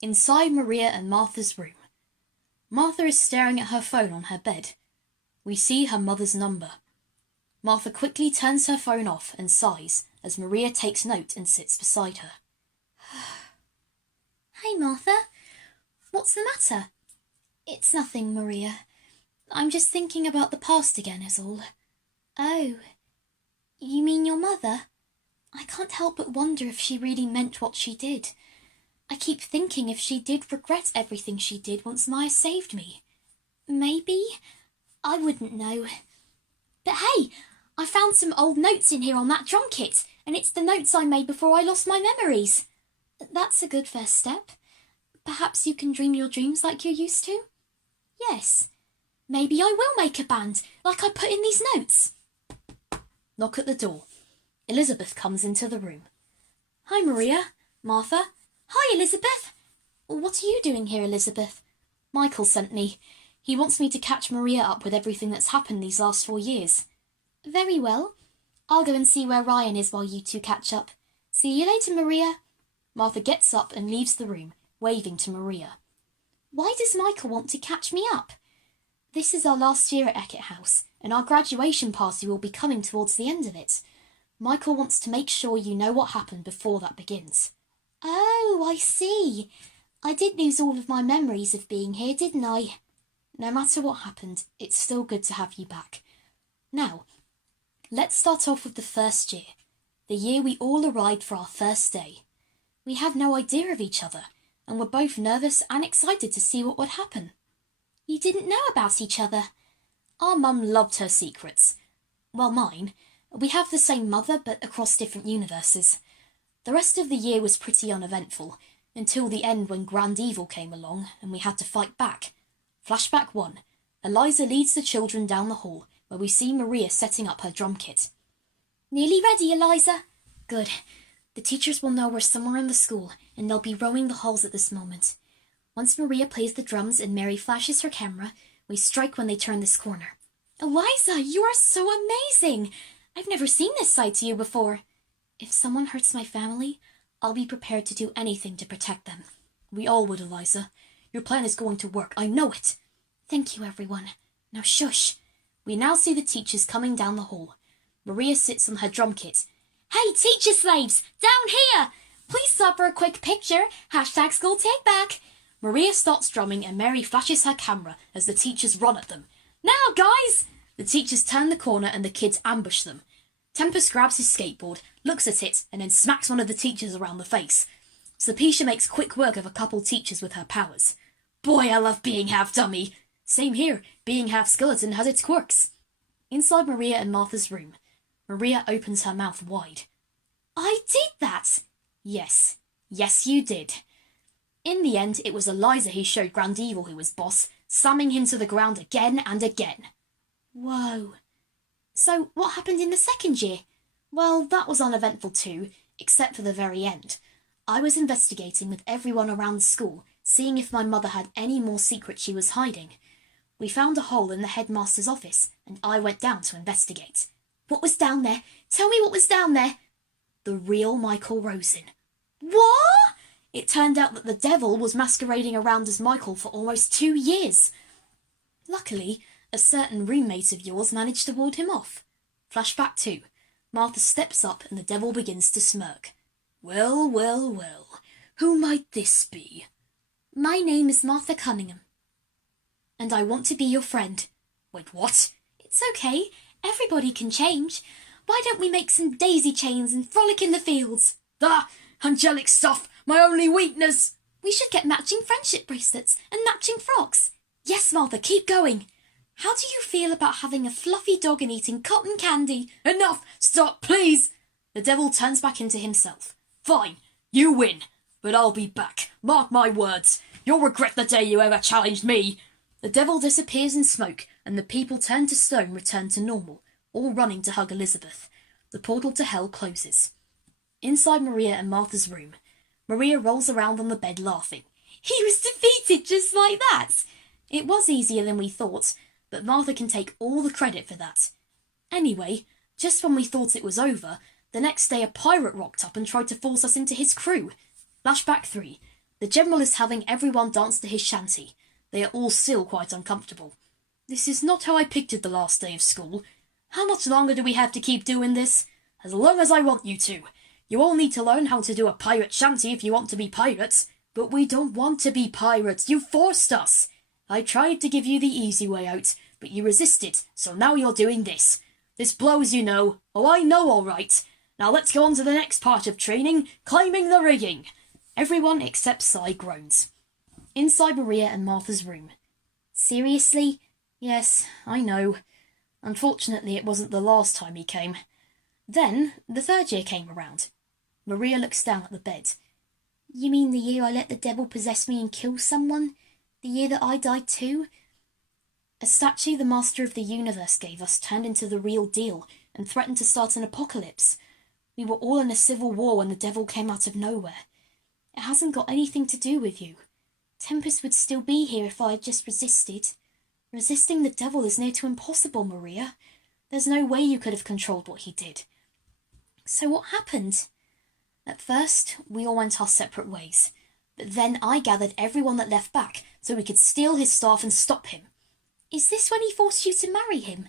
Inside Maria and Martha's room. Martha is staring at her phone on her bed. We see her mother's number. Martha quickly turns her phone off and sighs as Maria takes note and sits beside her. Hey, Martha. What's the matter? It's nothing, Maria. I'm just thinking about the past again is all. Oh, you mean your mother? I can't help but wonder if she really meant what she did. I keep thinking if she did regret everything she did once Mya saved me. Maybe. I wouldn't know. But hey, I found some old notes in here on that drum kit, and it's the notes I made before I lost my memories. That's a good first step. Perhaps you can dream your dreams like you used to? Yes. Maybe I will make a band, like I put in these notes. Knock at the door. Elizabeth comes into the room. Hi, Maria. Martha. Hi, Elizabeth. What are you doing here, Elizabeth? Michael sent me. He wants me to catch Maria up with everything that's happened these last 4 years. Very well. I'll go and see where Ryan is while you two catch up. See you later, Maria. Martha gets up and leaves the room, waving to Maria. Why does Michael want to catch me up? This is our last year at Eckett House, and our graduation party will be coming towards the end of it. Michael wants to make sure you know what happened before that begins. Oh, I see. I did lose all of my memories of being here, didn't I? No matter what happened, it's still good to have you back. Now, let's start off with the first year, the year we all arrived for our first day. We had no idea of each other, and were both nervous and excited to see what would happen. You didn't know about each other? Our mum loved her secrets. Well, mine. We have the same mother, but across different universes. The rest of the year was pretty uneventful, until the end when Grand Evil came along and we had to fight back. Flashback 1. Eliza leads the children down the hall, where we see Maria setting up her drum kit. Nearly ready, Eliza. Good. The teachers will know we're somewhere in the school, and they'll be roaming the halls at this moment. Once Maria plays the drums and Mary flashes her camera, we strike when they turn this corner. Eliza, you are so amazing! I've never seen this side to you before. If someone hurts my family, I'll be prepared to do anything to protect them. We all would, Eliza. Your plan is going to work, I know it. Thank you, everyone. Now shush. We now see the teachers coming down the hall. Maria sits on her drum kit. Hey, teacher slaves, down here! Please stop for a quick picture. Hashtag school take back. Maria starts drumming and Mary flashes her camera as the teachers run at them. Now, guys! The teachers turn the corner and the kids ambush them. Tempest grabs his skateboard, looks at it, and then smacks one of the teachers around the face. Sapisha makes quick work of a couple teachers with her powers. Boy, I love being half dummy. Same here, being half skeleton has its quirks. Inside Maria and Martha's room, Maria opens her mouth wide. I did that! Yes, you did. In the end, it was Eliza who showed Grand Evil who was boss, slamming him to the ground again and again. Whoa. So, what happened in the second year? Well, that was uneventful too, except for the very end. I was investigating with everyone around the school, seeing if my mother had any more secrets she was hiding. We found a hole in the headmaster's office, and I went down to investigate. What was down there? Tell me what was down there. The real Michael Rosen. What? It turned out that the devil was masquerading around as Michael for almost 2 years. Luckily, a certain roommate of yours managed to ward him off. Flashback 2. Martha steps up and the devil begins to smirk. Well, well, well. Who might this be? My name is Martha Cunningham. And I want to be your friend. Wait, what? It's okay. Everybody can change. Why don't we make some daisy chains and frolic in the fields? Ah, angelic stuff, my only weakness. We should get matching friendship bracelets and matching frocks. Yes, Martha, keep going. How do you feel about having a fluffy dog and eating cotton candy? Enough! Stop, please! The devil turns back into himself. Fine, you win. But I'll be back. Mark my words. You'll regret the day you ever challenged me. The devil disappears in smoke, and the people turned to stone return to normal, all running to hug Elizabeth. The portal to hell closes. Inside Maria and Martha's room, Maria rolls around on the bed laughing. He was defeated just like that. It was easier than we thought, but Martha can take all the credit for that. Anyway, just when we thought it was over, the next day a pirate rocked up and tried to force us into his crew. Flashback 3. The General is having everyone dance to his shanty. They are all still quite uncomfortable. This is not how I pictured the last day of school. How much longer do we have to keep doing this? As long as I want you to. You all need to learn how to do a pirate shanty if you want to be pirates. But we don't want to be pirates. You forced us. I tried to give you the easy way out, but you resisted, so now you're doing this. This blows, you know. Oh, I know, all right. Now let's go on to the next part of training, climbing the rigging. Everyone except Cy groans. Inside Maria and Martha's room. Seriously? Yes, I know. Unfortunately, it wasn't the last time he came. Then, the 3rd year came around. Maria looks down at the bed. You mean the year I let the devil possess me and kill someone? The year that I died too? A statue the Master of the Universe gave us turned into the real deal and threatened to start an apocalypse. We were all in a civil war when the devil came out of nowhere. It hasn't got anything to do with you. Tempest would still be here if I had just resisted. Resisting the devil is near to impossible, Maria. There's no way you could have controlled what he did. So what happened? At first, we all went our separate ways. But then I gathered everyone that left back so we could steal his staff and stop him. Is this when he forced you to marry him?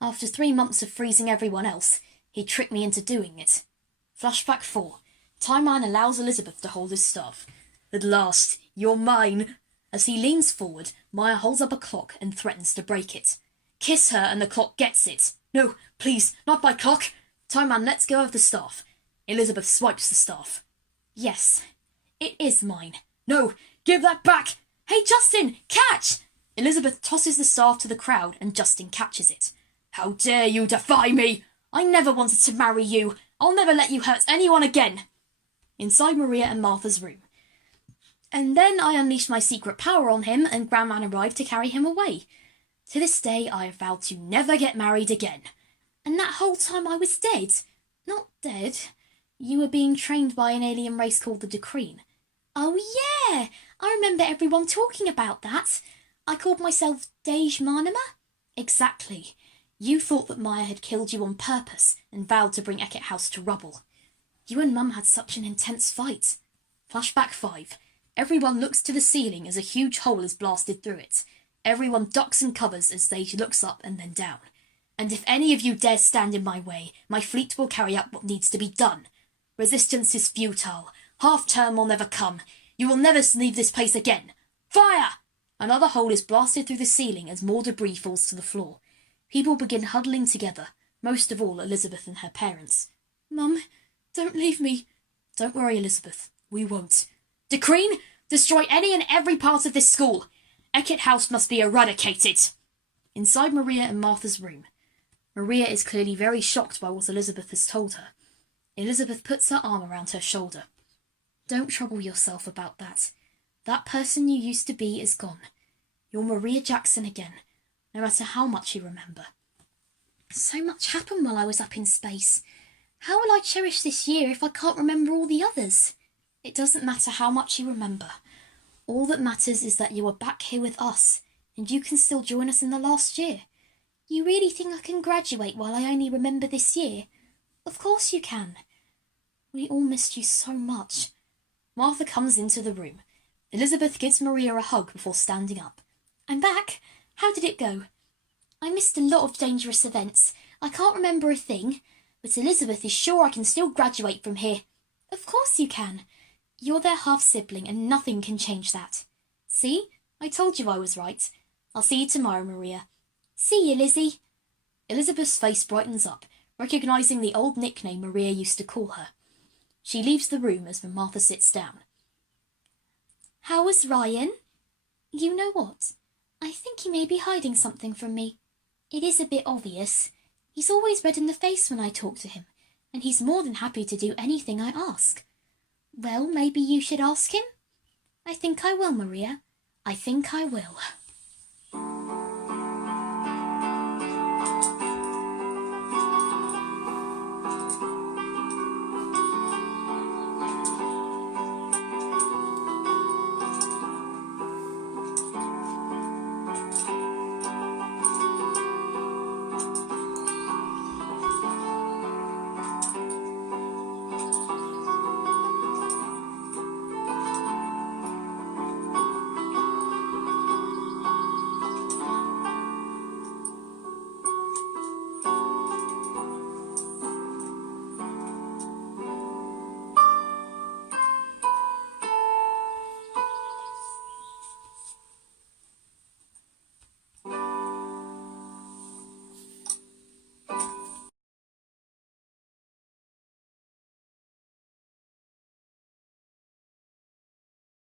After 3 months of freezing everyone else, he tricked me into doing it. Flashback 4. Time Man allows Elizabeth to hold his staff. At last, you're mine. As he leans forward, Mya holds up a clock and threatens to break it. Kiss her and the clock gets it. No, please, not my clock. Time Man lets go of the staff. Elizabeth swipes the staff. Yes, it is mine. No, give that back. Hey, Justin, catch! Elizabeth tosses the staff to the crowd and Justin catches it. How dare you defy me? I never wanted to marry you. I'll never let you hurt anyone again. Inside Maria and Martha's room. And then I unleashed my secret power on him and Grandman arrived to carry him away. To this day, I have vowed to never get married again. And that whole time I was dead? Not dead. You were being trained by an alien race called the Decreen. Oh, yeah! I remember everyone talking about that. I called myself Dej Marnima. Exactly. You thought that Mya had killed you on purpose and vowed to bring Eckett House to rubble. You and Mum had such an intense fight. Flashback 5. Everyone looks to the ceiling as a huge hole is blasted through it. Everyone ducks and covers as Dej looks up and then down. And if any of you dare stand in my way, my fleet will carry out what needs to be done. Resistance is futile. Half-term will never come. You will never leave this place again. Fire! Another hole is blasted through the ceiling as more debris falls to the floor. People begin huddling together, most of all Elizabeth and her parents. Mum, don't leave me. Don't worry, Elizabeth. We won't. Decreen, destroy any and every part of this school. Eckett House must be eradicated. Inside Maria and Martha's room. Maria is clearly very shocked by what Elizabeth has told her. Elizabeth puts her arm around her shoulder. Don't trouble yourself about that. That person you used to be is gone. You're Maria Jackson again, no matter how much you remember. So much happened while I was up in space. How will I cherish this year if I can't remember all the others? It doesn't matter how much you remember. All that matters is that you are back here with us, and you can still join us in the last year. You really think I can graduate while I only remember this year? Of course you can. We all missed you so much. Martha comes into the room. Elizabeth gives Maria a hug before standing up. I'm back. How did it go? I missed a lot of dangerous events. I can't remember a thing, but Elizabeth is sure I can still graduate from here. Of course you can. You're their half-sibling and nothing can change that. See? I told you I was right. I'll see you tomorrow, Maria. See you, Lizzie. Elizabeth's face brightens up, recognising the old nickname Maria used to call her. She leaves the room as Martha sits down. How was Ryan? You know what? I think he may be hiding something from me. It is a bit obvious. He's always red in the face when I talk to him, and he's more than happy to do anything I ask. Well, maybe you should ask him? I think I will, Maria. I think I will.